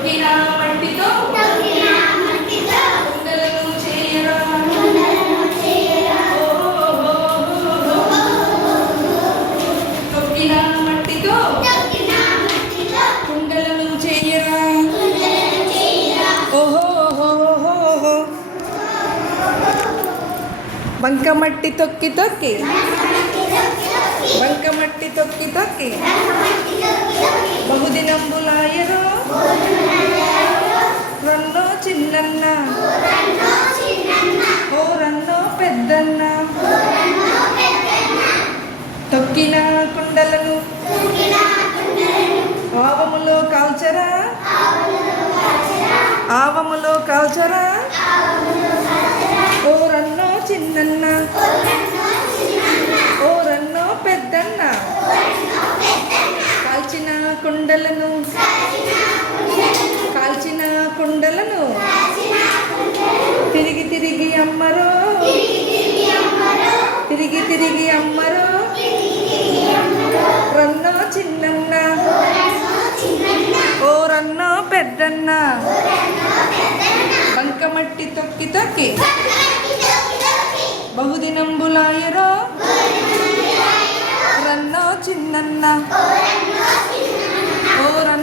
తొక్కిన మట్టితో కుండలను చేయరా తొక్కిన మట్టితో కుండలను చేయరా ఓహో బంకమట్టి తొక్కి తొక్కి బంకమట్టి తొక్కి తొక్కి బహుదినంబులాయరో రన్నో చిన్నన్న ఓ రన్నో పెద్దన్న తొక్కిన కుండలను ఆవములో కాల్చరా ఆవములో కాల్చరా ఓ రన్నో చిన్నన్న ఓ రన్నో పెద్దన్న కాల్చిన కుండలను తిరిగి తిరిగి అమ్మరో తిరిగి అమ్మరో రన్నో చిన్నన్న ఓ రన్నో పెద్దన్న బంకమట్టి తొక్కి తొక్కి బహుదినంబులాయరో రన్నో చిన్నన్న ఓ రన్నో